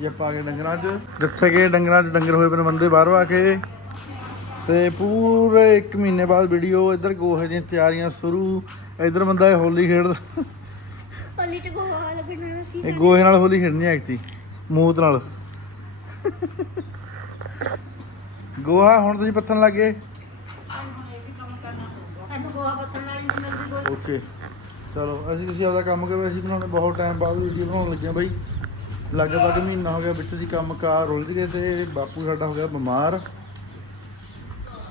ਜੀ ਆਪਾਂ ਆ ਗਏ ਡੰਗਰਾਂ 'ਚ। ਜਿੱਥੇ ਕਿ ਡੰਗਰਾਂ 'ਚ ਡੰਗਰ ਹੋਏ ਪਏ ਬੰਦੇ ਬਾਹਰੋਂ ਆ ਕੇ। ਤੇ ਪੂਰੇ 1 ਮਹੀਨੇ ਬਾਅਦ ਵੀਡੀਓ ਇੱਧਰ ਗੋਹੇ ਦੀਆਂ ਤਿਆਰੀਆਂ ਸ਼ੁਰੂ। ਇੱਧਰ ਬੰਦਾ ਇਹ ਹੋਲੀ ਖੇਡਦਾ। ਪੱਲੀ ਤੇ ਗੋਹਾ ਲੱਗਣਾ ਸੀ ਇਹ ਗੋਹੇ ਨਾਲ ਹੋਲੀ ਖੇਡਣੀ ਐਕਤੀ ਮੂਤ ਨਾਲ। ਗੋਹਾ ਹੁਣ ਤੁਸੀਂ ਪੱਥਣ ਲੱਗੇ ਓਕੇ। ਚਲੋ ਅਸੀਂ ਤੁਸੀਂ ਆਪਦਾ ਕੰਮ ਕਰੋ ਅਸੀਂ ਬਣਾਉਣੇ ਬਹੁਤ ਟਾਈਮ ਬਾਅਦ ਵੀਡੀਓ ਬਣਾਉਣ ਲੱਗੇ ਬਾਈ। ਲਗਭਗ ਮਹੀਨਾ ਹੋ ਗਿਆ ਵਿੱਚ ਦੀ ਕੰਮ ਕਾਰ ਰੁੱਝ ਗਏ ਤੇ ਬਾਪੂ ਸਾਡਾ ਹੋ ਗਿਆ ਬਿਮਾਰ।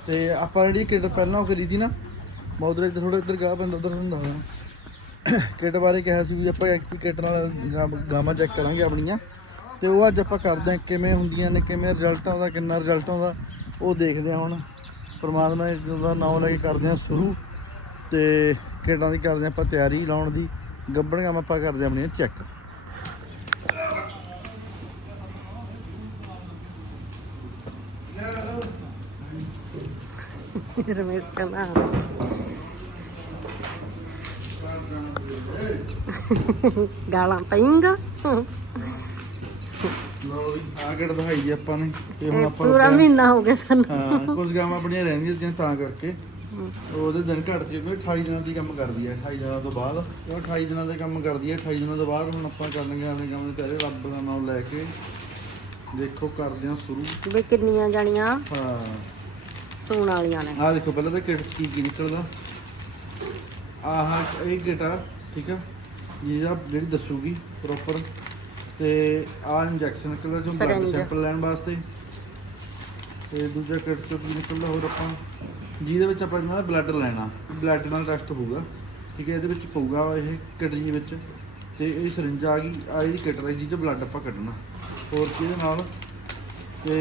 ਤੇ ਆਪਾਂ ਜਿਹੜੀ ਕਿਟ ਪਹਿਲਾਂ ਉਹ ਕਰੀ ਸੀ ਨਾ ਮੈਂ ਉਧਰ ਇੱਧਰ ਥੋੜਾ ਇੱਧਰ ਗਾਹ ਬੰਦਾ ਉਧਰ ਨੂੰ ਹਾਂ ਕਿਟ ਬਾਰੇ ਕਿਹਾ ਸੀ ਵੀ ਆਪਾਂ ਇੱਕ ਕਿਟ ਨਾਲ ਗਾਂ- ਗਾਵਾਂ ਚੈੱਕ ਕਰਾਂਗੇ ਆਪਣੀਆਂ। ਤੇ ਉਹ ਅੱਜ ਆਪਾਂ ਕਰਦੇ ਹਾਂ ਕਿਵੇਂ ਹੁੰਦੀਆਂ ਨੇ, ਕਿਵੇਂ ਰਿਜ਼ਲਟ ਆਉਂਦਾ, ਕਿੰਨਾ ਰਿਜ਼ਲਟ ਆਉਂਦਾ, ਉਹ ਦੇਖਦੇ ਹਾਂ ਹੁਣ। ਪਰਮਾਤਮਾ ਦਾ ਨਾਮ ਲੈ ਕੇ ਕਰਦੇ ਹਾਂ ਸ਼ੁਰੂ, ਤੇ ਕਿਟਾਂ ਦੀ ਕਰਦੇ ਹਾਂ ਆਪਾਂ ਤਿਆਰੀ ਲਾਉਣ ਦੀ। ਗੱਬਣ ਗੱਬੜੀਆਂ ਆਪਾਂ ਕਰਦੇ ਹਾਂ ਆਪਣੀਆਂ ਚੈੱਕ। ਰਮੇਸ਼ ਕਹਿੰਦਾ ਗਾਲਾਂ ਪੈਂਗਾ ਲੋ ਵੀ ਆ ਕਿਟ ਦਿਖਾਈ ਜੀ ਆਪਾਂ ਨੇ। ਤੇ ਹੁਣ ਇਹ ਆਪਾਂ ਪੂਰਾ ਲੱਗੇ ਮਹੀਨਾ ਹੋ ਗਿਆ ਸਾਨੂੰ। ਹਾਂ ਕੁਝ ਗਾਵਾਂ ਆਪਣੀਆਂ ਰਹਿੰਦੀਆਂ ਸੀ ਤਾਂ ਕਰਕੇ। ਉਹਦੇ ਦਿਨ ਘੱਟ ਸੀ ਕਿਉਂਕਿ 28 ਦਿਨਾਂ ਦੀ ਕੰਮ ਕਰਦੀ ਹੈ 28 ਦਿਨਾਂ ਤੋਂ ਬਾਅਦ। ਕਿਉਂ 28 ਦਿਨਾਂ ਦੇ ਕੰਮ ਕਰਦੀ ਹੈ 28 ਦਿਨਾਂ ਤੋਂ ਬਾਅਦ ਹੁਣ ਆਪਾਂ ਕਰਨਗੇ ਆਪਣੇ ਕੰਮ ਦੇ ਤੇਰੇ ਰੱਬ ਦਾ ਨਾਮ ਲੈ ਕੇ। ਦੇਖੋ ਕਰਦੇ ਹਾਂ ਸ਼ੁਰੂ। ਵੀ ਕਿੰਨੀਆਂ ਜਾਣੀਆਂ। ਹਾਂ। ਸੂਣ ਵਾਲੀਆਂ ਨੇ। ਆਹ ਦੇਖੋ ਪਹਿਲਾਂ ਤਾਂ ਕਿਟ ਕੀ ਕੀ ਨਿਕਲਦਾ? ਆਹ ਇਹ ਆ ਠੀਕ ਆ? ਜਿਹਦਾ ਜਿਹੜੀ ਦੱਸੂਗੀ ਪ੍ਰੋਪਰ ਤੇ ਆਹ ਇੰਜੈਕਸ਼ਨ ਨਿਕਲਦਾ ਜੋ ਬਲੱਡ Syringe। ਸੈਂਪਲ ਲੈਣ ਵਾਸਤੇ। ਤੇ ਦੂਜਾ ਕਿਟ ਚੋਂ ਕੀ ਨਿਕਲਦਾ ਹੋਰ ਆਪਾਂ ਜਿਹਦੇ ਵਿੱਚ ਆਪਾਂ ਇਹਨਾਂ ਦਾ ਬਲੱਡ ਲੈਣਾ ਬਲੱਡ ਨਾਲ ਟੈਸਟ ਹੋਊਗਾ। ਠੀਕ ਹੈ ਇਹਦੇ ਵਿੱਚ ਪਊਗਾ ਇਹ ਕਿਟ ਜੀ ਵਿੱਚ। ਤੇ ਇਹ ਸਰਿੰਜ ਆ ਗਈ ਆ ਇਹਦੀ ਕਿਟ ਰਹੀ ਜਿਹਦੇ ਬਲੱਡ ਆਪਾਂ ਕੱਢਣਾ। ਹੋਰ ਕਿਹਦੇ ਨਾਲ? ਤੇ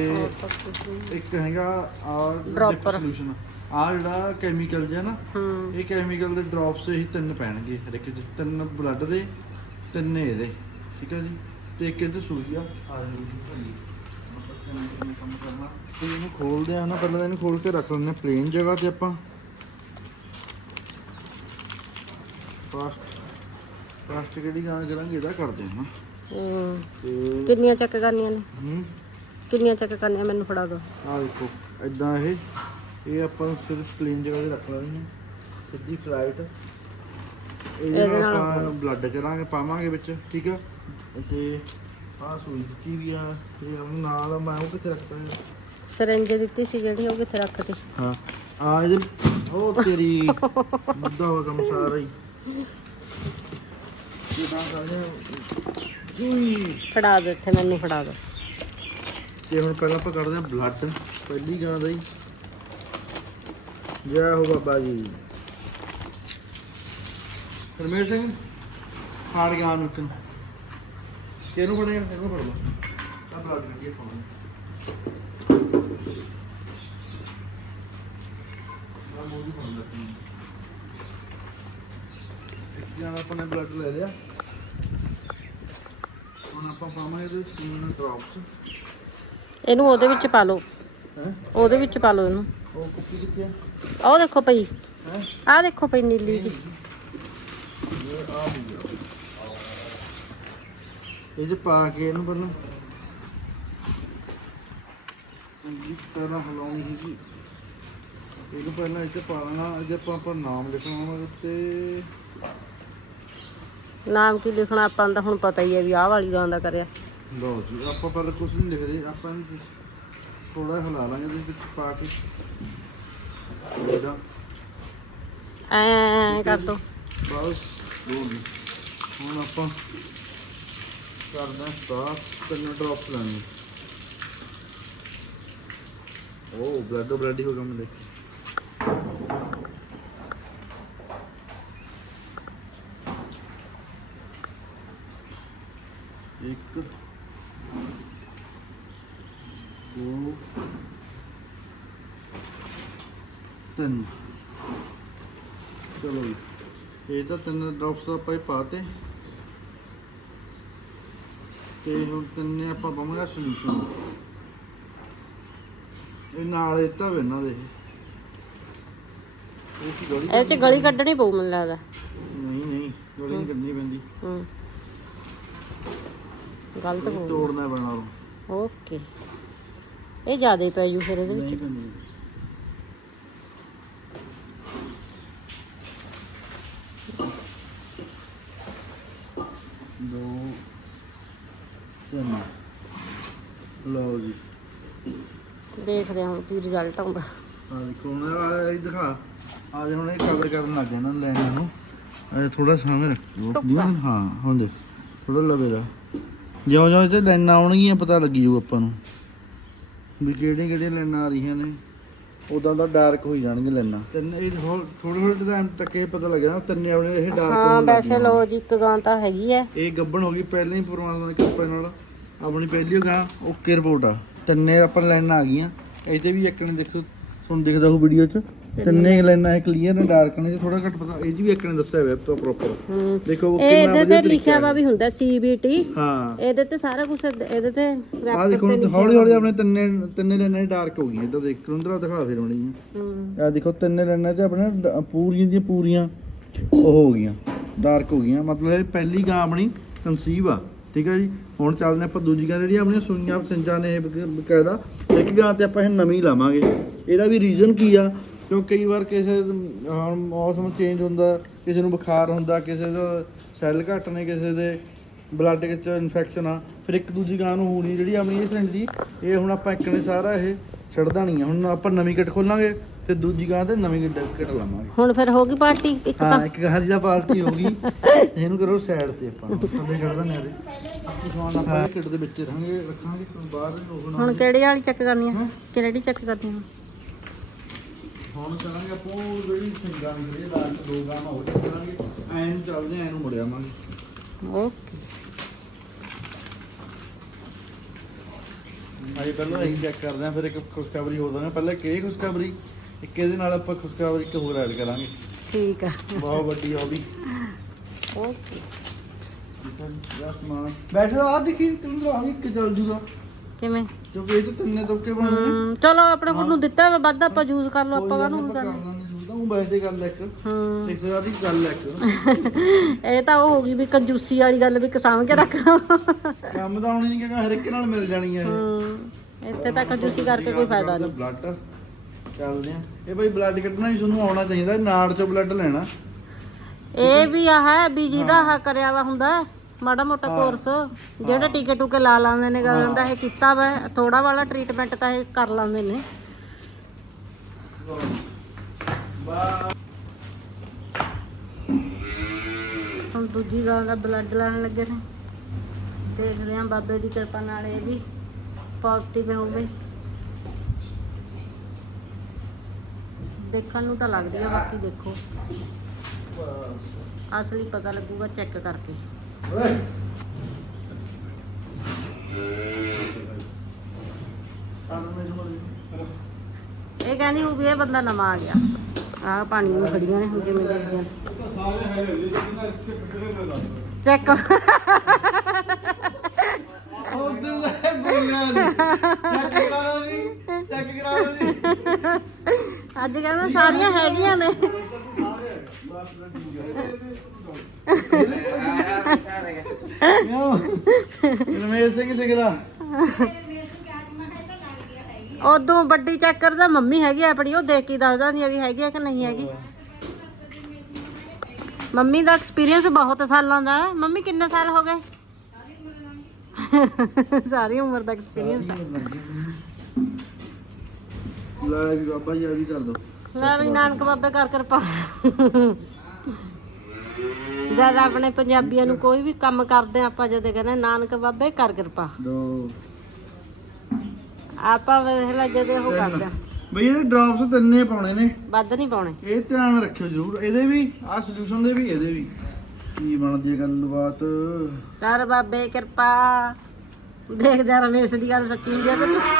ਇੱਕ ਹੈਗਾ ਆ Dropper। ਸੋਲੂਸ਼ਨ ਆ ਜਿਹੜਾ ਕੈਮੀਕਲ ਜਿਹਾ ਨਾ ਹੂੰ। ਇਹ ਕੈਮੀਕਲ ਦੇ ਡ੍ਰੌਪਸ ਇਹ ਤਿੰਨ ਪੈਣਗੇ ਹਰ ਇੱਕ ਚ। ਤਿੰਨ ਬਲੱਡ ਦੇ ਤਿੰਨ ਇਹਦੇ ਠੀਕ ਹੈ ਜੀ? ਤੇ ਇੱਕ ਇਹਦੇ ਸੂਈ ਆ ਆ ਜੀ ਕੰਮ ਕਰਨਾ। ਤੇ ਇਹਨੂੰ ਖੋਲਦੇ ਆ ਨਾ ਪਹਿਲਾਂ ਤਾਂ ਇਹਨੂੰ ਖੋਲ ਕੇ ਰੱਖ ਲੈਂਦੇ ਪਲੇਨ ਜਗ੍ਹਾ ਤੇ ਆਪਾਂ। ਫਾਸਟ ਫਾਸਟ ਕਿਹੜੀ ਗਾਂ ਕਰਾਂਗੇ ਇਹਦਾ ਕਰਦੇ ਹਾਂ ਹੂੰ। ਤੇ ਕਿੰਨੀਆਂ ਚੈੱਕ ਕਰਨੀਆਂ ਨੇ? ਹੂੰ। ਕਿੰਨੀਆਂ ਚੈੱਕ ਕਰਨੀਆਂ ਮੈਨੂੰ ਫੜਾ ਦਿਓ। ਆ ਦੇਖੋ ਇਦਾਂ ਇਹ ਇਹ ਆਪਾਂ ਨੂੰ ਸਿਰਫ ਪਲੇਨ ਜਗ੍ਹਾ ਤੇ ਰੱਖ ਲੈਣੀ ਸਿੱਧੀ ਫਲਾਈਟ ਇਹਦੇ ਨਾਲ ਆਪਾਂ ਬਲੱਡ ਕਰਾਂਗੇ ਪਾਵਾਂਗੇ ਵਿੱਚ ਠੀਕ ਆ? ਤੇ ਆਹ ਸੂਈ ਦਿੱਤੀ ਵੀ ਆ ਤੇ ਹੁਣ ਨਾਲ ਮੈਂ ਉਹ ਕਿੱਥੇ ਰੱਖਦਾ ਸਿਰੰਜ ਦਿੱਤੀ ਸੀ ਜਿਹੜੀ ਉਹ ਕਿੱਥੇ ਰੱਖਤੀ? ਹਾਂ ਆ ਇਹਦੇ ਉਹ ਤੇਰੀ ਮੁੱਦਾ ਹੋ ਕੰਮ ਸਾਰਾ ਹੀ। ਇਹ ਤਾਂ ਕਰਦੇ ਸੂਈ। ਫੜਾ ਦਿਓ ਇੱਥੇ ਮੈਨੂੰ ਫੜਾ ਦਿਓ। ਤੇ ਹੁਣ ਪਹਿਲਾਂ ਆਪਾਂ ਕੱਢਦੇ ਹਾਂ ਬਲੱਡ ਪਹਿਲੀ ਗਾਂ ਦਾ ਹੀ। ਜੈ ਹੋ ਬਾਬਾ ਜੀ। ਰਮੇਸ਼ ਸਿੰਘ, ਹਾਰ ਗਿਆ ਨੂੰ ਕਿਨ ਕਿਹਨੂੰ ਫੜੇਗਾ ਇਹਨੂੰ ਫੜ ਲਓ ਆ ਬਲੱਡ ਕੱਢੀਏ ਪਾਉਣਾ ਆ ਆਪਾਂ ਨੇ ਬਲੱਡ ਲੈ ਲਿਆ। ਹੁਣ ਆਪਾਂ ਪਾਵਾਂਗੇ ਇਹਦੇ ਵਿੱਚ ਡ੍ਰੌਪਸ ਇਹਨੂੰ ਉਹਦੇ ਵਿੱਚ ਪਾ ਲਓ। ਹੈ ਉਹਦੇ ਵਿੱਚ ਪਾ ਲਓ ਇਹਨੂੰ। ਉਹ ਕੁੱਪੀ ਕਿੱਥੇ ਆ ਉਹ ਦੇਖੋ ਪਈ। ਹੈ ਆਹ ਦੇਖੋ ਪਈ ਨੀਲੀ ਜੀ। ਇਹ ਆ ਗਿਆ ਇਹ ਚ ਪਾ ਕੇ ਇਹਨੂੰ ਪਹਿਲਾਂ। ਚੰਗੀ ਤਰ੍ਹਾਂ ਹਿਲਾਉਣੀ ਸੀਗੀ। ਇਹਨੂੰ ਪਹਿਲਾਂ ਚ ਪਾ ਲੈਣਾ ਆਪਾਂ ਆਪਾਂ ਨਾਮ ਲਿਖਣਾ ਉਹਦੇ ਉੱਤੇ। ਨਾਮ ਕੀ ਲਿਖਣਾ ਆਪਾਂ ਨੂੰ ਤਾਂ ਹੁਣ ਪਤਾ ਹੀ ਹੈ ਵੀ ਆਹ ਵਾਲੀ ਗਾਂ ਦਾ ਕਰਿਆ। ਲਓ ਜੀ ਆਪਾਂ ਪਹਿਲਾਂ ਕੁਝ ਨਹੀਂ ਲਿਖਦੇ ਆਪਾਂ ਥੋੜਾ ਹਿਲਾ ਲਾਂਗੇ ਇਹਦੇ ਵਿੱਚ ਪਾ ਕੇ। ਇਹਦਾ ਐ ਕਰ ਦੋ। ਬਸ ਦੋ ਮਿੰਟ ਹੁਣ ਆਪਾਂ ਕਰਦੇ ਹਾਂ ਸਟਾਰਟ ਤਿੰਨ ਡ੍ਰੌਪਸ ਲੈਣੇ। ਉਹ ਬਲੱਡ ਬਲੱਡ ਹੀ ਹੋ ਗਿਆ ਮੇਰੇ ਇੱਕ ਦੋ ਤਿੰਨ। ਚਲੋ ਜੀ। ਇਹ ਤਾਂ ਤਿੰਨ ਡ੍ਰੌਪਸ ਆਪਾਂ ਹੀ ਪਾਤੇ। ਤੇ ਹੁਣ ਤਿੰਨੇ ਆਪਾਂ ਪਾਵਾਂਗੇ ਸੋਲੂਸ਼ਨ ਇਹ ਨਾਲ ਦਿੱਤਾ ਵੇ ਇਹਨਾਂ ਦੇ। ਇਹ ਕੀ ਗੋਲੀ ਇਹ ਚ ਗਲੀ ਕੱਢਣੀ ਪਊ ਮੈਨੂੰ ਲੱਗਦਾ। ਨਹੀਂ ਨਹੀਂ ਗੋਲੀ ਨਹੀਂ ਕੱਢਣੀ ਪੈਂਦੀ। ਹੂੰ। ਗਲਤ ਹੋ ਤੋੜਨਾ ਪੈਣਾ ਓਕੇ। ਇਹ ਜ਼ਿਆਦਾ ਪੈ ਜੂ ਫਿਰ ਇਹਦੇ ਵਿੱਚ। ਨਹੀਂ ਕਰਨੀ। ਦੋ ਤਿੰਨ। ਲਓ ਜੀ। ਦੇਖਦੇ ਹਾਂ ਹੁਣ ਕੀ ਰਿਜ਼ਲਟ ਆਉਂਦਾ। ਆ ਦੇਖੋ ਹੁਣ ਇਹ ਦਿਖਾ। ਆ ਜੇ ਹੁਣ ਇਹ ਕਵਰ ਕਰਨ ਲੱਗ ਜਾਣਾ ਲੈਣਾ ਨੂੰ ਇਹ ਥੋੜਾ ਸਾਹਮਣੇ ਰੱਖੋ। ਦੀਵਾਨ ਹਾਂ ਹੁਣ ਦੇਖ ਥੋੜਾ ਲਵੇ ਦਾ। ਜਿਉਂ ਜਿਉਂ ਇਹ ਲਾਈਨਾਂ ਆਉਣਗੀਆਂ ਪਤਾ ਲੱਗੀ ਜੂ ਆਪਾਂ ਨੂੰ। ਵੀ ਕਿਹੜੀਆਂ ਕਿਹੜੀਆਂ ਲਾਈਨਾਂ ਆ ਰਹੀਆਂ ਨੇ। ਉਦਾਂ ਦਾ ਡਾਰਕ ਹੋਈ ਜਾਣਗੇ ਲਾਈਨਾਂ ਤਿੰਨ ਇਹ ਥੋੜੇ ਥੋੜੇ ਟਾਈਮ ਟੱਕੇ ਪਤਾ ਲੱਗਿਆ ਤਿੰਨੇ ਆਪਣੇ ਇਹ ਡਾਰਕ ਹਾਂ ਵੈਸੇ ਲੋ ਜੀ ਇੱਕ ਗਾਂ ਤਾਂ ਹੈਗੀ ਐ। ਇਹ ਗੱਬਣ ਹੋ ਗਈ ਪਹਿਲਾਂ ਹੀ ਪਰਮਾਤਮਾ ਦੀ ਕਿਰਪਾ ਨਾਲ। ਆਪਣੀ ਪਹਿਲੀ ਗਾਂ ਓਕੇ ਰਿਪੋਰਟ ਆ। ਤਿੰਨੇ ਆਪਾਂ ਲਾਈਨਾਂ ਆ ਗਈਆਂ। ਇਹਦੇ ਵੀ ਇੱਕ ਨੇ ਦੇਖੋ ਤੁਹਾਨੂੰ ਦਿਖਦਾ ਉਹ ਵੀਡੀਓ 'ਚ। ਤਿੰਨੇ ਲਾਈਨਾਂ ਇਹ ਕਲੀਅਰ ਨੇ ਡਾਰਕ ਨੇ ਥੋੜਾ ਘੱਟ ਪਤਾ ਇਹ 'ਚ ਵੀ ਇੱਕ ਨੇ ਦੱਸਿਆ ਹੋਇਆ ਪ੍ਰੋਪਰ ਹੂੰ। ਦੇਖੋ ਉਹ ਕਿੰਨਾ ਇਹਦੇ ਤੇ ਲਿਖਿਆ ਵਾ ਵੀ ਹੁੰਦਾ ਸੀਬੀਟੀ ਹਾਂ। ਇਹਦੇ ਤੇ ਸਾਰਾ ਕੁਝ ਇਹਦੇ ਤੇ ਆ ਦੇਖੋ ਹੌਲੀ ਹੌਲੀ ਆਪਣੇ ਤਿੰਨੇ ਤਿੰਨੇ ਲਾਈਨਾਂ ਡਾਰਕ ਹੋ ਗਈਆਂ। ਇੱਧਰ ਦੇਖ ਕੁੰਦਰਾ ਦਿਖਾ ਫਿਰ ਮਣੀ ਹੂੰ। ਆ ਦੇਖੋ ਤਿੰਨੇ ਲਾਈਨਾਂ ਤੇ ਆਪਣੇ ਪੂਰੀਆਂ ਦੀਆਂ ਪੂਰੀਆਂ ਉਹ ਹੋ ਗਈਆਂ ਡਾਰਕ ਹੋ ਗਈਆਂ। ਮਤਲਬ ਇਹ ਪਹਿਲੀ ਗਾਂ ਆਪਣੀ ਕਨਸੀਵ ਆ ਠੀਕ ਹੈ ਜੀ? ਹੁਣ ਚੱਲਦੇ ਆਪਾਂ ਦੂਜੀ ਗਾਂ ਜਿਹੜੀਆਂ ਆਪਣੀਆਂ ਸੂਈਆਂ ਸਿੰਜਾਂ ਨੇ ਬਕਾਇਦਾ। ਇੱਕ ਗਾਂ ਤੇ ਆਪਾਂ ਇਹ ਨਵੀਂ ਲਾਵਾਂਗੇ। ਇਹਦਾ ਵੀ ਰੀਜ਼ਨ ਕੀ ਆ? ਕਿਉਂ ਕਈ ਵਾਰ ਕਿਸੇ ਹੁਣ ਮੌਸਮ ਚੇਂਜ ਹੁੰਦਾ ਕਿਸੇ ਨੂੰ ਬੁਖਾਰ ਹੁੰਦਾ ਕਿਸੇ ਦਾ ਸੈੱਲ ਘੱਟ ਨੇ ਕਿਸੇ ਦੇ ਬਲੱਡ ਵਿੱਚ ਇਨਫੈਕਸ਼ਨ ਆ ਫਿਰ ਇੱਕ ਦੂਜੀ ਗਾਂ ਨੂੰ ਹੋਣੀ ਜਿਹੜੀ ਆਪਣੀ ਇਹ ਸਿੰਜ ਦੀ ਇਹ ਹੁਣ ਆਪਾਂ ਇੱਕ ਨੇ ਸਾਰਾ ਇਹ ਛੱਡਦਾ ਨਹੀਂ ਆ। ਹੁਣ ਆਪਾਂ ਨਵੀਂ ਕਿੱਟ ਖੋਲਾਂਗੇ ਫਿਰ ਦੂਜੀ ਗਾਂ ਤੇ ਨਵੀਂ ਕਿੱਟ ਕਿੱਟ ਲਾਵਾਂਗੇ। ਹੁਣ ਫਿਰ ਹੋ ਗਈ ਪਾਰਟੀ ਇੱਕ ਹਾਂ ਇੱਕ ਗਾਂ ਦੀ ਤਾਂ ਪਾਰਟੀ ਹੋ ਗਈ। ਇਹਨੂੰ ਕਰੋ ਸਾਈਡ ਤੇ ਆਪਾਂ ਥੱਲੇ ਛੱਡ ਦਿੰਦੇ ਆ ਇਹਦੇ। ਆਪਣੀ ਸਮਾਨ ਆਪਾਂ ਕਿੱਟ ਦੇ ਵਿੱਚ ਰੱਖਾਂਗੇ ਰੱਖਾਂਗੇ ਬਾਹਰ ਨਾ ਹੁਣ ਕਿਹੜੀ ਵਾਲੀ ਚੈੱਕ ਕਰਨੀ ਆ? ਕਿਹੜੀ ਚੈੱਕ ਕਰਨੀ ਆ? ਹੁਣ ਕਰਾਂਗੇ ਆਪਾਂ ਉਹ ਜਿਹੜੀ ਸਿੰਗਾਂ ਦੀ ਜਿਹੜੀ ਲਾਸਟ ਦੋ ਗਾਂ ਹੋ ਕਰਾਂਗੇ। ਐਂ ਨੂੰ ਚੱਲਦੇ ਐਂ ਨੂੰ ਮੁੜ ਆਵਾਂਗੇ। ਓਕੇ। ਅਜੇ ਪਹਿਲਾਂ ਅਸੀਂ ਚੈੱਕ ਕਰਦੇ ਆਂ ਫਿਰ ਇੱਕ ਖੁਸ਼ਖਬਰੀ ਹੋਰ ਦਾਂਗੇ ਪਹਿਲਾਂ ਕਿ ਖੁਸ਼ਖਬਰੀ ਇੱਕ ਇਹਦੇ ਨਾਲ ਆਪਾਂ ਖੁਸ਼ਖਬਰੀ ਇੱਕ ਹੋਰ ਐਡ ਕਰਾਂਗੇ। ਠੀਕ ਆ। ਬਹੁਤ ਵੱਡੀ ਆ ਉਹ ਵੀ। ਓਕੇ। ਵੈਸੇ ਆਹ ਦੇਖੀ ਕਿੰਨਾ ਆ ਵੀ ਇੱਕ ਚੱਲ ਜੂਗਾ। ਕਿਵੇਂ? ਕਿਉਂਕਿ ਇਹ ਤਾਂ ਤਿੰਨੇ ਹਮ, ਚਲੋ ਆਪਣੇ ਕੋਲ ਨੂੰ ਦਿੱਤਾ ਵਾ ਵੱਧ ਆਪਾਂ ਯੂਜ਼ ਕਰ ਲਓ ਆਪਾਂ ਕਾਹਨੂੰ ਆਪਾਂ ਕਰਨਾ ਕਰ ਲਾਂਗੇ ਜੂਦਾ ਉਹ ਵੈਸੇ ਗੱਲ ਇੱਕ। ਹੂੰ। ਇੱਕ ਦਾ ਦੀ ਗੱਲ ਇੱਕ। ਇਹ ਤਾਂ ਉਹ ਹੋ ਗਈ ਵੀ ਕੰਜੂਸੀ ਵਾਲੀ ਗੱਲ ਵੀ ਕਿਸਾਨ ਕੇ ਰੱਖ ਕੰਮ ਤਾਂ ਆਉਣੀ ਨਹੀਂ ਕਿਉਂਕਿ ਹਰ ਇੱਕ ਨਾਲ ਮਿਲ ਜਾਣੀ ਹੈ ਇਹ। ਇੱਥੇ ਤਾਂ ਕੰਜੂਸੀ ਕਰਕੇ ਕੋਈ ਫਾਇਦਾ ਨਹੀਂ। ਬਲੱਡ ਚੱਲਦੇ ਆ। ਇਹ ਭਾਈ ਬਲੱਡ ਕੱਢਣਾ ਵੀ ਤੁਹਾਨੂੰ ਆਉਣਾ ਚਾਹੀਦਾ ਨਾੜ ਚੋਂ ਬਲੱਡ ਲੈਣਾ। ਇਹ ਵੀ ਆ ਹੈ ਵੀ ਜਿਹਦਾ ਆਹ ਕਰਿਆ ਵਾ ਹੁੰਦਾ। ਮਾੜਾ ਮੋਟਾ ਕੋਰਸ ਜਿਹੜਾ ਟੀਕੇ ਟੂਕੇ ਲਾ ਲਾਉਂਦੇ ਨੇ ਗੱਲ ਦਾ ਇਹ ਕੀਤਾ ਵਾ ਥੋੜਾ ਵਾਲਾ ਟ੍ਰੀਟਮੈਂਟ ਤਾਂ ਇਹ ਕਰ ਲਾਉਂਦੇ ਨੇ। ਹੁਣ ਦੂਜੀ ਗਾਂ ਦਾ ਬਲੱਡ ਲੈਣ ਲੱਗੇ ਨੇ। ਦੇਖਦੇ ਆਂ ਬਾਬੇ ਦੀ ਕਿਰਪਾ ਨਾਲ ਇਹ ਵੀ ਪੋਜ਼ਿਟਿਵ ਹੋਵੇ। ਦੇਖਣ ਨੂੰ ਤਾਂ ਲੱਗਦੀ ਆ ਬਾਕੀ ਦੇਖੋ। ਅਸਲੀ ਪਤਾ ਲੱਗੂਗਾ ਚੈੱਕ ਕਰਕੇ। ਓਏ। ਇਹ ਕਹਿੰਦੀ ਹੋਊ ਵੀ ਇਹ ਬੰਦਾ ਨਵਾਂ ਆ ਗਿਆ। ਆਹ ਪਾਣੀ ਨੂੰ ਖੜੀਆਂ ਨੇ ਹੁਣ ਕਿਵੇਂ ਦੇਖਦੀਆਂ। ਚੈੱਕ ਅੱਜ ਕਹਿੰਦਾ ਸਾਰੀਆਂ ਹੈਗੀਆਂ ਨੇ। ਰਮੇਸ਼ ਸਿੰਘ ਸਿਗਰਾ ਉਦੋਂ ਵੱਡੀ ਚੈੱਕ ਕਰਦਾ ਮੰਮੀ ਹੈਗੀ ਆ ਆਪਣੀ ਉਹ ਦੇਖ ਕੇ ਦੱਸ ਦਿੰਦੀ ਆ ਵੀ ਹੈਗੀ ਆ ਕਿ ਨਹੀਂ ਹੈਗੀ। ਮੰਮੀ ਦਾ ਐਕਸਪੀਰੀਅੰਸ ਬਹੁਤ ਸਾਲਾਂ ਦਾ ਹੈ। ਮੰਮੀ ਕਿੰਨੇ ਸਾਲ ਹੋ ਗਏ? ਸਾਰੀ ਉਮਰ ਦਾ ਐਕਸਪੀਰੀਅੰਸ ਹੈ ਲੈ ਵੀ ਬਾਬਾ ਜੀ ਆ ਵੀ ਕਰ ਦੋ। ਵੀ ਨਾਨਕ ਬਾਬੇ ਕਰ ਕਿਰਪਾ ਜਦ ਆਪਣੇ ਪੰਜਾਬੀਆਂ ਨੂੰ ਕੋਈ ਵੀ ਕੰਮ ਕਰਦੇ ਆ, ਆਪਾਂ ਜਦ ਕਹਿੰਦੇ ਨਾਨਕ ਬਾਬੇ ਕਰ ਕਿਰਪਾ ਦੋ ਆਪਾਂ ਵੇਖ ਲੈ ਜਦੋਂ ਉਹ ਕਰਦੇ ਆ। ਬਈ ਇਹਦੇ ਡ੍ਰੌਪਸ ਤਿੰਨੇ ਪਾਉਣੇ ਨੇ। ਵੱਧ ਨਹੀਂ ਪਾਉਣੇ। ਇਹ ਧਿਆਨ ਰੱਖਿਓ ਜਰੂਰ। ਇਹਦੇ ਵੀ ਆਹ ਸੋਲੂਸ਼ਨ ਦੇ ਵੀ ਇਹਦੇ ਵੀ। ਕੀ ਬਣਦੀ ਹੈ ਗੱਲਬਾਤ? ਸਰ ਬਾਬੇ ਕਿਰਪਾ। ਦੇਖਦੇ ਰਮੇਸ਼ ਦੀ ਗੱਲ ਸੱਚੀ ਹੁੰਦੀ ਆ ਕਿ ਤੁਸੀਂ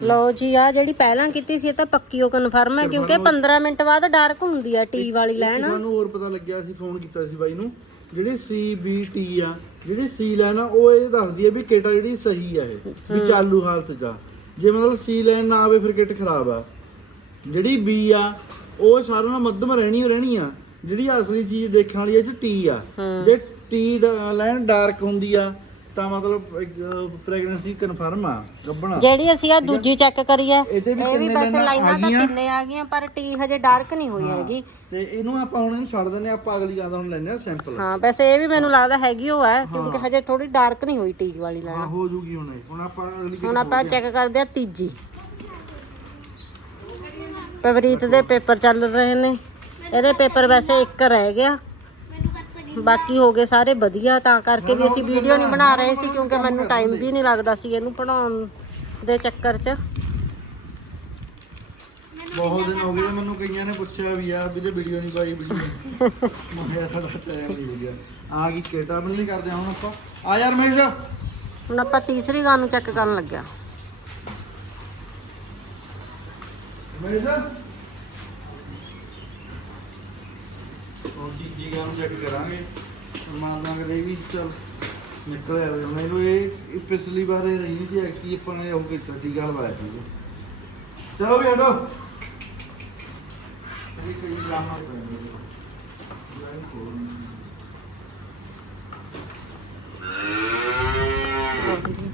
ਲਓ ਜੀ ਆ ਜਿਹੜੀ ਪਹਿਲਾਂ ਕੀਤੀ ਸੀ ਇਹ ਤਾਂ ਪੱਕੀ ਉਹ ਕਨਫਰਮ ਹੈ ਕਿਉਂਕਿ 15 ਮਿੰਟ ਬਾਅਦ ਡਾਰਕ ਹੁੰਦੀ ਆ ਟੀ ਵਾਲੀ ਲੈਣ। ਸਾਨੂੰ ਹੋਰ ਪਤਾ ਲੱਗਿਆ ਸੀ ਫੋਨ ਕੀਤਾ ਸੀ ਬਾਈ ਨੂੰ। ਜਿਹੜੀ CBT ਆ ਜਿਹੜੀ ਸੀ ਲਾਈਨ ਆ ਉਹ ਇਹ ਦੱਸਦੀ ਹੈ ਵੀ ਆ ਜਿਹੜੀ ਸਹੀ ਆ ਇਹ ਵੀ ਚਾਲੂ ਹਾਲਤ 'ਚ ਆ। ਜੇ ਮਤਲਬ ਸੀ ਲਾਈਨ ਨਾ ਆਵੇ ਫਿਰ ਕਿਟ ਖਰਾਬ ਆ। ਜਿਹੜੀ B ਆ ਉਹ ਸਾਰਿਆਂ ਨਾਲ ਮੱਧਮ ਰਹਿਣੀ ਓ ਰਹਿਣੀ ਆ। ਜਿਹੜੀ ਅਸਲੀ ਚੀਜ਼ ਦੇਖਣ ਵਾਲੀ ਇਹ 'ਚ T ਆ। ਜੇ ਟੀ ਲਾਈਨ ਡਾਰਕ ਹੁੰਦੀ ਆ ਤਾਂ ਮਤਲਬ ਪ੍ਰੈਗਨੈਂਸੀ ਕਨਫਰਮ ਆ ਗੱਭਣਾ ਜਿਹੜੀ ਅਸੀਂ ਆ? ਦੂਜੀ ਚੈੱਕ ਕਰੀ ਹੈ ਇਹਦੇ ਵੀ ਇਹ ਵੀ ਤਿੰਨੇ ਵੈਸੇ ਲਾਈਨਾਂ ਲਾਈਨਾਂ ਆ ਤਾਂ। ਤਿੰਨੇ ਆ ਗਈਆਂ ਪਰ ਟੀ ਹਜੇ ਡਾਰਕ ਨਹੀਂ ਹੋਈ ਹੈਗੀ। ਤੇ ਇਹਨੂੰ ਆਪਾਂ ਹੁਣ ਇਹਨੂੰ ਛੱਡ ਦਿੰਦੇ ਹਾਂ, ਆਪਾਂ ਅਗਲੀ ਹੁਣ ਲੈਣੇ ਆ ਸੈਂਪਲ ਹਾਂ ਵੈਸੇ ਇਹ ਵੀ ਮੈਨੂੰ ਲੱਗਦਾ ਹੈਗੀ ਉਹ ਹੈ ਕਿਉਂਕਿ ਹਜੇ ਥੋੜੀ ਡਾਰਕ ਨਹੀਂ ਹੋਈ ਟੀ ਵਾਲੀ ਹਾਂ ਲਾਈਨ ਹੋ ਜੂਗੀ ਹੁਣ ਇਹ। ਹੁਣ ਆਪਾਂ ਅਗਲੀ ਹੁਣ ਆਪਾਂ ਚੈੱਕ ਕਰਦੇ ਆ ਤੀਜੀ। ਪਵਰੀਤ ਦੇ ਪੇਪਰ ਚੱਲ ਰਹੇ ਨੇ। ਇਹਦੇ ਪੇਪਰ ਵੈਸੇ ਇੱਕ ਰਹਿ ਗਿਆ। ਬਾਕੀ ਹੋ ਗਏ ਸਾਰੇ ਵਧੀਆ ਤਾਂ ਕਰਕੇ ਵੀ ਅਸੀਂ ਵੀਡੀਓ ਨਹੀਂ ਬਣਾ ਰਹੇ ਸੀ ਕਿਉਂਕਿ ਮੈਨੂੰ ਟਾਈਮ ਵੀ ਨਹੀਂ ਲੱਗਦਾ ਸੀ ਇਹਨੂੰ ਪੜਾਉਣ ਦੇ ਚੱਕਰ 'ਚ। ਬਹੁਤ ਦਿਨ ਹੋ ਗਏ ਤੇ ਮੈਨੂੰ ਕਈਆਂ ਨੇ ਪੁੱਛਿਆ ਵੀ ਆ ਵੀਰੇ ਵੀਡੀਓ ਨਹੀਂ ਪਾਈ ਵੀਡੀਓ ਮੈਂ ਕਿਹਾ ਸਾਡਾ ਟਾਈਮ ਨਹੀਂ ਹੋ ਗਿਆ ਆ ਗਈ ਕੇਟਾ ਬਣੀ ਕਰਦੇ ਹਾਂ ਹੁਣ ਆਪਾਂ। ਆ ਯਾਰ ਮਹੇਸ਼। ਹੁਣ ਆਪਾਂ ਤੀਸਰੀ ਗਾਂ ਨੂੰ ਚੈੱਕ ਕਰਨ ਲੱਗਿਆ। ਮਹੇਸ਼। ਉਹ ਚੀਜ਼ੀ ਗਾਂ ਨੂੰ ਚੈੱਕ ਕਰਾਂਗੇ। ਮਾਰਨਾ ਕਰੇਗੀ ਚਲ ਨਿਕਲ ਆਵੇ ਹੁਣ ਇਹਨੂੰ ਇਹ ਇਹ ਪਿਛਲੀ ਵਾਰ ਇਹ ਰਹੀ ਸੀ ਕਿ ਆਪਾਂ ਨੇ ਉਹ ਕੀਤਾ ਟੀਕਾ ਲਵਾਇਆ ਸੀ। ਚਲੋ ਵੀ ਹਟੋ। ਇਹ ਕਈ ਡਰਾਮਾ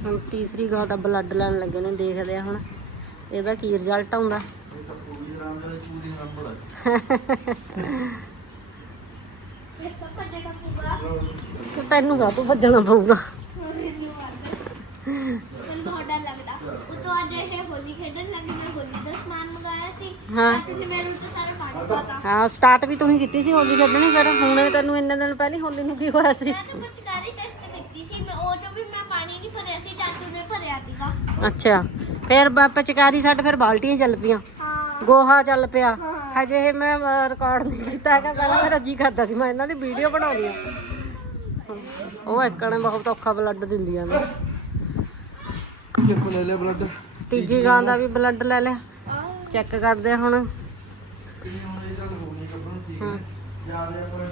ਹੁਣ ਤੀਸਰੀ ਗਾਂ ਦਾ ਬਲੱਡ ਲੈਣ ਲੱਗੇ ਨੇ ਦੇਖਦੇ ਆ ਹੁਣ ਇਹਦਾ ਕੀ ਰਿਜ਼ਲਟ ਆਉਂਦਾ। ਇਹ ਤਾਂ ਪੂਰੀ ਰਾਮ ਦਾ ਪੂਰੀ ਨੰਬਰ ਹੈ ਤੈਨੂੰ ਗਾ ਤੂੰ ਭੱਜਣਾ ਪਊਗਾ? ਮੈਨੂੰ ਬਹੁਤ ਡਰ ਲੱਗਦਾ। ਉਤੋਂ ਅੱਜ ਇਹ ਹੋਲੀ ਖੇਡਣ ਲੱਗੀ ਮੈਂ ਹੋਲੀ ਦਾ ਸਮਾਨ ਮੰਗਾਇਆ ਸੀ। ਹਾਂ। ਅੱਜ ਨੇ ਮੇਰੇ ਉੱਤੇ ਸਾਰਾ ਪਾਣੀ ਪਾਤਾ ਹਾਂ ਸਟਾਰਟ ਵੀ ਤੂੰ ਹੀ ਕੀਤੀ ਸੀ ਹੋਲੀ ਖੇਡਣੀ ਫਿਰ ਹੁਣੇ ਤੈਨੂੰ ਇੰਨੇ ਦਿਨ ਪਹਿਲਾਂ ਹੋਲੀ ਨੂੰ ਕੀ ਹੋਇਆ ਸੀ? ਮੈਂ ਤਾਂ ਪਚਕਾਰੀ ਟੈਸਟ ਕੀਤੀ ਸੀ ਮੈਂ ਉਹ ਚ ਵੀ ਮੈਂ ਪਾਣੀ ਨਹੀਂ ਭਰਿਆ ਸੀ ਚਾਚੂ ਨੇ ਭਰਿਆ ਸੀਗਾ। ਅੱਛਾ ਫਿਰ ਬਾਪਾ ਚਕਾਰੀ ਸਾਡੇ ਫਿਰ ਬਾਲਟੀਆਂ ਚੱਲ ਪਈਆਂ। ਹਾਂ। ਗੋਹਾ ਚੱਲ ਪਿਆ। ਹਜੇ ਇਹ ਮੈਂ ਰਿਕਾਰਡ ਨਹੀਂ ਕੀਤਾ ਹੈਗਾ। ਪਹਿਲਾਂ ਮੇਰਾ ਜੀ ਕਰਦਾ ਸੀ ਮੈਂ ਇਹਨਾਂ ਦੀ ਵੀਡੀਓ ਬਣਾਉਣੀ ਆ ਉਹ ਇੱਕਣੇ ਬਹੁਤ ਔਖਾ ਬਲੱਡ ਦਿੰਦੀਆਂ ਨੇ। ਆਪਾਂ ਲੈ ਲਿਆ ਬਲੱਡ ਤੀਜੀ ਗਾਂ ਦਾ ਵੀ ਬਲੱਡ ਲੈ ਲਿਆ। ਚੈੱਕ ਕਰਦੇ ਆ ਹੁਣ।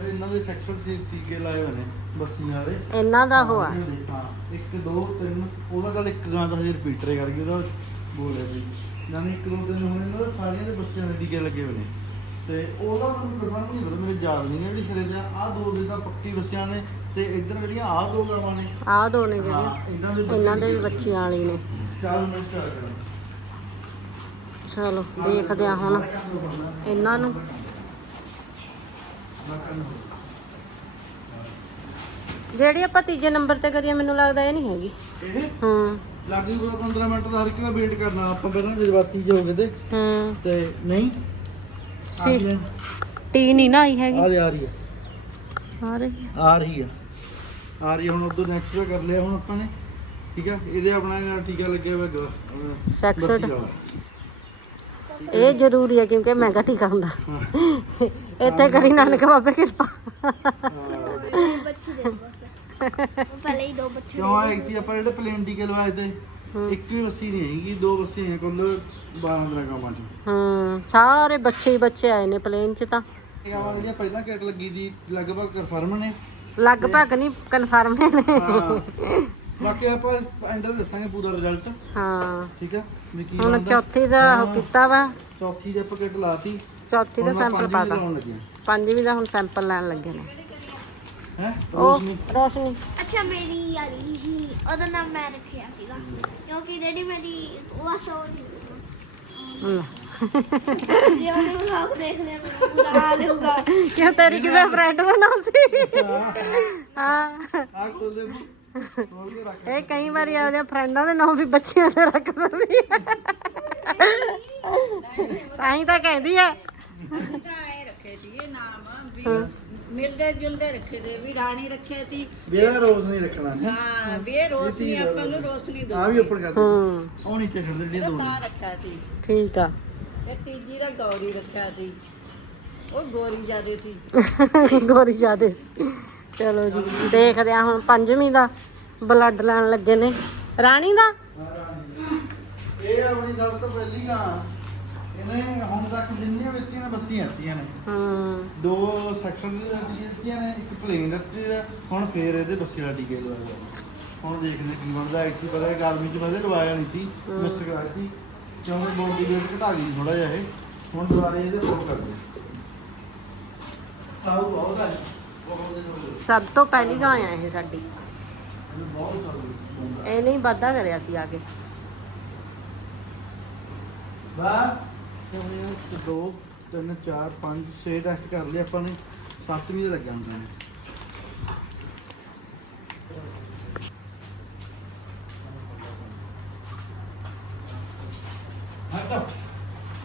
ਇਹਨਾਂ ਦੇ ਸੈਕਸ਼ਨ ਸੀ ਟੀਕੇ ਲਾਏ ਹੋਏ ਨੇ ਬੱਤੀਆਂ ਵਾਲੇ। ਇਹਨਾਂ ਦਾ ਹੋਆ। ਹਾਂ ਇੱਕ ਦੋ ਤਿੰਨ ਉਹਦਾ ਗੱਲ ਇੱਕ ਗਾਂ ਦਾ ਹਜੇ ਰਿਪੀਟਰ ਕਰ ਗਈ ਉਹਦਾ ਬੋਲਿਆ ਸੀ ਜਾਨੀ ਇੱਕ ਦੋ ਹੁਣ ਦੇ ਸਾਰਿਆਂ ਦੇ ਬੱਚਿਆਂ ਦੇ ਟੀਕੇ ਲੱਗੇ ਹੋਏ ਨੇ। ਤੇ ਉਹਦਾ ਮੈਨੂੰ ਪਤਾ ਨਹੀਂ ਪਤਾ ਮੇਰੇ ਯਾਦ ਨਹੀਂ ਜਿਹੜੀ ਸਿਰੇ ਦੇ ਆ। ਦੋ ਦੇ ਤਾਂ ਪੱਕੀ ਬੱਚਿਆਂ ਨੇ ਤੇ ਇੱਧਰ ਜਿਹੜੀਆਂ ਆਹ ਦੋ ਗਾਵਾਂ ਨੇ। ਆਹ ਦੋ ਨੇ ਜਿਹੜੀਆਂ ਇਹਨਾਂ ਦੇ ਇਹਨਾਂ ਦੇ ਵੀ ਬੱਚਿਆਂ ਵਾਲੀ ਨੇ। ਚਲੋ ਦੇਖਦੇ ਆ ਹੁਣ। ਇਹਨਾਂ ਨੂੰ। ਜਿਹੜੀ ਆਪਾਂ ਤੀਜੇ ਨੰਬਰ ਤੇ ਕਰੀਏ ਮੈਨੂੰ ਲੱਗਦਾ ਇਹ ਨਹੀਂ ਹੈਗੀ। ਇਹ ਹੂੰ। ਲੱਗ ਜੂਗਾ 15 ਮਿੰਟ ਦਾ ਹਰ ਇੱਕ ਦਾ ਵੇਟ ਕਰਨਾ ਆਪਾਂ ਪਹਿਲਾਂ ਜਜ਼ਬਾਤੀ ਜਿਹੇ ਹੋ ਗਏ ਤੇ। ਹੂੰ। ਤੇ ਨਹੀਂ? ਆ ਸੀ ਗਈ ਹੈ। ਟੀ ਨਹੀਂ ਨਾ ਆਈ ਹੈਗੀ। ਆ ਰਹੀ ਆ ਰਹੀ ਹੈ। ਆ ਰਹੀ ਆ ਰਹੀ ਆ ਆ ਰਹੀ ਆ, ਹੁਣ ਉਧਰ ਨੈਕਸਟ ਦਾ ਕਰ ਲਿਆ ਹੁਣ ਆਪਾਂ ਨੇ। ਠੀਕ ਆ? ਇਹਦੇ ਆਪਣਾ ਟੀਕਾ ਲੱਗਿਆ ਹੋਇਆ ਗਾ, ਆਪਣਾ ਸੈਕਸਡ ਬੱਤੀ ਵਾਲਾ। ਇਹ ਜ਼ਰੂਰੀ ਹੈ ਕਿਉਂਕਿ ਮਹਿੰਗਾ ਟੀਕਾ ਹੁੰਦਾ। ਹਾਂ। ਇੱਥੇ ਕਰੀ ਨਾਨਕ ਬਾਬੇ ਕਿਰਪਾ। ਹਾਂ। ਦੋ ਬੱਚੇ ਦੇ ਉਹ ਪਹਿਲੇ ਹੀ ਦੋ ਬੱਚੇ ਕਿਉਂ? ਆ ਇੱਕ ਆਪਾਂ ਜਿਹੜੇ ਪਲੇਨ ਟੀਕੇ ਲਵਾਏ ਤੇ ਇੱਕ ਵੀ ਬੱਸੀ ਨਹੀਂ ਹੈਗੀ ਦੋ ਬੱਸੀ ਹੈ ਕੁੱਲ 12 13 ਗਾਵਾਂ ਚ। ਹੂੰ ਸਾਰੇ ਬੱਚੇ ਹੀ ਬੱਚੇ ਆਏ ਨੇ ਪਲੇਨ 'ਚ ਤਾਂ। ਗਾਵਾਂ ਪਹਿਲਾਂ ਕਿਟ ਲੱਗੀ ਦੀ ਲਗਭਗ ਕਨਫਰਮ ਨੇ। ਲਗਭਗ ਨਹੀਂ ਕਨਫਰਮ ਨੇ। ਹਾਂ। ਬਾਕੀ ਆਪਾਂ ਐਂਡ ਦੱਸਾਂਗੇ ਪੂਰਾ ਰਿਜ਼ਲਟ ਹਾਂ। ਠੀਕ ਆ? ਵੀ ਕੀ ਹੁਣ ਬਣਦਾ। ਚੌਥੀ ਦਾ ਉਹ। ਕੀਤਾ ਵਾ। ਚੌਥੀ ਦੇ ਆਪਾਂ ਕਿਟ ਲਾਤੀ। ਚੌਥੀ ਦਾ ਹੁਣ ਮੈਂ ਸੈਂਪਲ ਪੰਜਵੀਂ ਪਾਤਾ ਲਾਉਣ ਲੱਗਿਆ। ਪੰਜਵੀਂ ਦਾ ਹੁਣ ਸੈਂਪਲ ਲੈਣ ਲੱਗੇ ਨੇ। ਹੈ? ਉਹ ਰੋਸ਼ਨੀ। ਅੱਛਾ ਮੇਰੀ ਵਾਲੀ ਹੀ। ਉਹਦਾ ਨਾਮ ਮੈਂ ਰੱਖਿਆ ਸੀਗਾ। ਕਿਉਂਕਿ ਜਿਹੜੀ ਮੇਰੀ ਉਹ ਸੋ ਲੈ। ਜੇ ਉਹਨੇ ਵਲੌਗ ਦੇਖ ਲਿਆ ਮੈਨੂੰ ਬੁਰਾ ਹਾਲ ਹੋਊਗਾ ਕਿਉਂ ਤੇਰੀ ਕਿਸੇ ਫਰੈਂਡ ਦਾ ਨਾਮ ਸੀ? ਹਾਂ। ਆ ਕੋਲ ਦੇ ਹੋਰ ਵੀ ਰੱਖ। ਇਹ ਕਈ ਵਾਰੀ ਆਪਦੇ ਫਰੈਂਡਾਂ ਦੇ ਨਾਮ ਵੀ ਬੱਚਿਆਂ ਦੇ ਰੱਖ ਦਿੰਦੀ ਆ। ਤਾਂ ਹੀ ਤਾਂ ਕਹਿੰਦੀ ਆ। ਮਿਲਦੇ ਜੁਲਦੇ ਰੱਖੇ ਦੇ ਵੀ ਰਾਣੀ ਰੱਖੇ ਤੀ ਬੇੜਾ ਰੋਜ਼ ਨਹੀਂ ਰੱਖਣਾ ਹਾਂ ਵੀ ਇਹ ਰੋਸ਼ਨੀ ਆਪਾਂ ਨੂੰ ਰੋਸ਼ਨੀ ਦੋ ਆ ਵੀ ਉੱਪਰ ਕਰ ਹੂੰ। ਉਹ ਨੀਚੇ ਛੱਡ ਦੇ ਦੋ ਨੇ। ਤਾਂ ਰੱਖਿਆ ਤੀ ਠੀਕ ਆ। ਇਹ ਤੀਜੀ ਦਾ ਗੌਰੀ ਰੱਖਿਆ ਤੀ ਉਹ ਗੋਰੀ ਜਿਆਦੇ ਤੀ ਗੋਰੀ ਜਾਦੇ ਸੀ। ਚਲੋ ਜੀ ਦੇਖਦੇ ਆ ਹੁਣ ਪੰਜਵੀਂ ਦਾ ਬਲੱਡ ਲੈਣ ਲੱਗੇ ਨੇ। ਰਾਣੀ ਦਾ। ਇਹ ਆਪਣੀ ਸਭ ਤੋਂ ਪਹਿਲੀ ਗਾਂ। ਇਹਨੇ ਹੁਣ ਤੱਕ ਜਿੰਨੀਆਂ ਵਿੱਤੀਆਂ ਨੇ ਬੱਸੀਆਂ ਦਿੱਤੀਆਂ ਨੇ ਹੂੰ। ਦੋ ਸੈਕਸ਼ਨ ਦੀ ਟੀਕੇ ਦਿੱਤੀਆਂ ਨੇ ਇੱਕ ਪਲੇਨ ਦਿੱਤੀ ਹੈ ਹੁਣ ਫੇਰ ਇਹਦੇ ਬੱਸੇ ਵਾਲਾ ਟੀਕੇ ਲਵਾਇਆ ਹੁਣ ਦੇਖਦੇ ਕੀ ਬਣਦਾ ਐਕਚੁਅਲੀ ਪਤਾ ਹੈ ਗਰਮੀ ਚ ਮੈਂ ਲਵਾਇਆ ਨਹੀਂ ਸੀ ਮਿਸ ਕਰਾਇਆ ਸੀ ਕਿਉਂਕਿ ਬੋਡੀ weight ਘਟਾ ਗਈ ਥੋੜਾ ਜਿਹਾ ਇਹ ਹੁਣ ਦੁਬਾਰੇ ਇਹਦੇ ਫੋਨ ਕਰਦੇ ਸਾਊ ਬਹੁਤ ਹੈ ਸਭ ਤੋਂ ਪਹਿਲੀ ਗਾਂ ਆ ਇਹ ਸਾਡੀ। ਇਹ ਨਹੀਂ ਵਾਧਾ ਕਰਿਆ ਸੀ ਆ ਕੇ। ਕਰ ਆਪਾਂ ਨੇ। ਸੱਤਵੀਂ ਦੇ ਲੱਗਿਆ ਹੁੰਦਾ ਨੇ।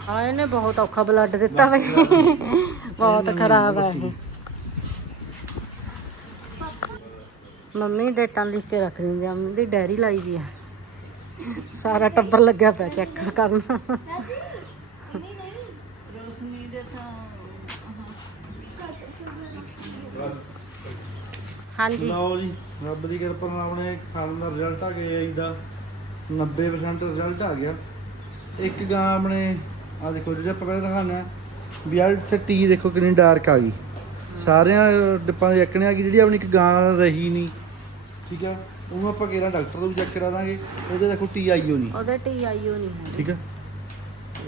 ਹਾਂ ਇਹਨੇ ਬਹੁਤ ਔਖਾ ਬਲੱਡ ਦਿੱਤਾ ਬਈ ਬਹੁਤ ਖਰਾਬ ਆ ਇਹ ਮੰਮੀ ਡੇਟਾਂ ਲਿਖ ਕੇ ਰੱਖ ਦਿੰਦੀ ਆ ਮੰਮੀ ਦੀ ਡਾਇਰੀ ਲਾਈ ਵੀ ਆ। ਸਾਰਾ ਟੱਬਰ ਲੱਗਿਆ ਪਿਆ ਚੈੱਕ ਕਰਨ। ਹਾਂਜੀ। ਲਓ ਜੀ ਰੱਬ ਦੀ ਕਿਰਪਾ ਨਾਲ ਆਪਣੇ ਖਾਣ ਦਾ ਰਿਜ਼ਲਟ ਆ ਗਿਆ ਜੀ ਦਾ। 90% ਰਿਜ਼ਲਟ ਆ ਗਿਆ। ਇੱਕ ਗਾਂ ਆਪਣੇ ਆ ਦੇਖੋ ਜਿਹੜਾ ਆਪਾਂ ਪਹਿਲਾਂ ਦਿਖਾਣਾ ਵੀ ਯਾਰ ਇੱਥੇ ਟੀ ਦੇਖੋ ਕਿੰਨੀ ਡਾਰਕ ਆ ਗਈ। ਸਾਰਿਆਂ ਡਿੱਪਾਂ ਦੇ ਚੱਕਣੇ ਆ ਗਈ ਜਿਹੜੀ ਆਪਣੀ ਇੱਕ ਗਾਂ ਰਹੀ ਨਹੀਂ ਠੀਕ ਆ? ਉਹਨੂੰ ਆਪਾਂ ਕਿਹੜਾ ਡਾਕਟਰ ਤੋਂ ਵੀ ਚੈੱਕ ਕਰਾ ਦਾਂਗੇ। ਉਹਦੇ ਦੇਖੋ ਟੀ ਆਈਓ ਨਹੀਂ ਉਹਦੇ ਟੀ ਆਈਓ ਨਹੀਂ ਹੈ ਠੀਕ ਆ?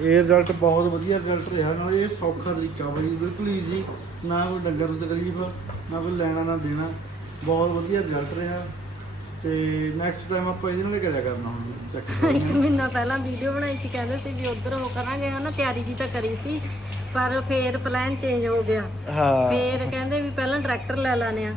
ਇਹ ਰਿਜ਼ਲਟ ਬਹੁਤ ਵਧੀਆ ਰਿਜ਼ਲਟ ਰਿਹਾ ਨਾਲ ਇਹ ਸੌਖਾ ਤਰੀਕਾ ਬਈ ਬਿਲਕੁਲ ਈਜ਼ੀ ਨਾ ਕੋਈ ਡੰਗਰ ਨੂੰ ਤਕਲੀਫ ਨਾ ਕੋਈ ਲੈਣਾ ਨਾ ਦੇਣਾ ਬਹੁਤ ਵਧੀਆ ਰਿਜ਼ਲਟ ਰਿਹਾ। ਤੇ ਨੈਕਸਟ ਟਾਈਮ ਆਪਾਂ ਇਹਦੇ ਨਾਲ ਹੀ ਕਰਿਆ ਕਰਨਾ ਹੁਣ ਚੈੱਕ ਇੱਕ ਮਹੀਨਾ ਪਹਿਲਾਂ ਵੀਡੀਓ ਬਣਾਈ ਸੀ ਕਹਿੰਦੇ ਸੀ ਵੀ ਉਧਰ ਉਹ ਕਰਾਂਗੇ ਹਨਾ ਤਿਆਰੀ ਜੀ ਤਾਂ ਕਰੀ ਸੀ ਪਰ ਫੇਰ ਪਲਾਨ ਚੇਂਜ ਹੋ ਗਿਆ। ਹਾਂ। ਫੇਰ ਕਹਿੰਦੇ ਵੀ ਪਹਿਲਾਂ ਟਰੈਕਟਰ ਲੈ ਲਾਣੇ ਆ।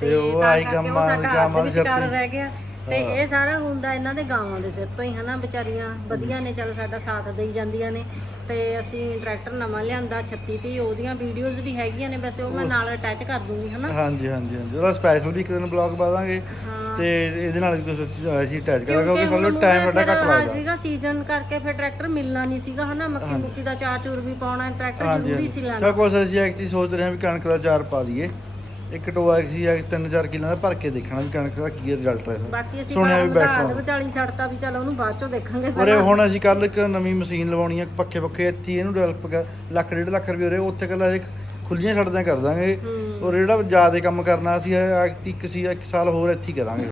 ਤੇ ਉਹ ਆਈ ਕੰਮਾਂ- ਸਾਡਾ ਕੰਮਾਂ ਵਿਚਕਾਰ। ਰਹਿ ਗਿਆ। ਤੇ ਇਹ ਸਾਰਾ ਹੁੰਦਾ ਇਹਨਾਂ ਦੇ ਗਾਵਾਂ ਦੇ ਸਿਰ ਤੋਂ ਹੀ ਹਨਾ ਵਿਚਾਰੀਆਂ? ਵਧੀਆ ਨੇ ਚੱਲ ਸਾਡਾ ਸਾਥ ਦੇਈ ਜਾਂਦੀਆਂ ਨੇ। ਤੇ ਅਸੀਂ ਟਰੈਕਟਰ ਨਵਾਂ ਲਿਆਂਦਾ 36 ਤੇ ਉਹਦੀਆਂ ਵੀਡੀਓਜ਼ ਵੀ ਹੈਗੀਆਂ ਨੇ ਵੈਸੇ ਉਹ ਮੈਂ ਨਾਲ ਅਟੈਚ ਕਰ ਦੂੰਗੀ ਹਨਾ? ਹਾਂਜੀ ਹਾਂਜੀ ਹਾਂਜੀ। ਉਹਦਾ ਸਪੈਸ਼ਲ ਵੀ ਇੱਕ ਦਿਨ ਬਲੌਗ ਪਾ ਦਾਂਗੇ। ਤੇ ਇਹਦੇ ਨਾਲ ਵੀ ਕੁਝ ਅਸੀਂ ਅਟੈਚ ਕਰਾਂਗੇ ਕਿਉਂਕਿ ਸਾਨੂੰ ਟਾਈਮ ਸਾਡਾ ਘੱਟ ਲੱਗਦਾ। ਸੀਗਾ ਸੀਜ਼ਨ ਕਰਕੇ ਫਿਰ ਟਰੈਕਟਰ ਮਿਲਣਾ ਨਹੀਂ ਸੀਗਾ ਹਨਾ? ਮੱਕੀ ਮੁੱਕੀ ਦਾ ਚਾਰ ਚੂਰ ਵੀ ਪਾਉਣਾ ਟਰੈਕਟਰ ਜ਼ਰੂਰੀ ਸੀ ਤਾਂ ਲੈਣਾ ਅਸੀਂ ਐਕਚੁਅਲੀ ਸੋਚ ਰਹੇ ਹਾਂ ਵੀ ਕਣਕ ਦਾ ਚਾਰ ਪਾ ਦਈਏ। ਇੱਕ ਟੋਆ ਸੀ ਆ 3000 ਕਿੱਲਾਂ ਦਾ ਭਰ ਕੇ ਦੇਖਣਾ ਵੀ ਕਣਕ ਦਾ ਕੀ ਰਿਜ਼ਲਟ ਹੈ ਬਾਕੀ ਅਸੀਂ ਸੁਣਿਆ ਵੀ ਬੈਠਾ ਵਿਚਾਲੀ ਛੱਡਤਾ ਵੀ ਚੱਲ ਉਹਨੂੰ ਬਾਅਦ ਚੋਂ ਦੇਖਾਂਗੇ ਉਰੇ ਪਹਿਲਾਂ ਹੁਣ ਅਸੀਂ ਕੱਲ ਇੱਕ ਨਵੀਂ ਮਸ਼ੀਨ ਲਵਾਉਣੀ ਹੈ ਪੱਖੇ ਪੱਖੇ ਇੱਥੇ ਹੀ ਇਹਨੂੰ ਡਿਵੈਲਪ ਕਰ ਲੱਖ ਡੇਢ ਲੱਖ ਰੁਪਏ ਉਰੇ ਉੱਥੇ ਕੱਲਾ ਇੱਕ ਖੁੱਲੀਆਂ ਛੱਡਦਿਆਂ ਕਰ ਦਾਂਗੇ। ਹੂੰ। ਔਰ ਜਿਹੜਾ ਜ਼ਿਆਦਾ ਕੰਮ ਕਰਨਾ ਅਸੀਂ ਇੱਕ ਸੀ ਇੱਕ ਸਾਲ ਹੋਰ ਇੱਥੇ ਹੀ ਕਰਾਂਗੇ।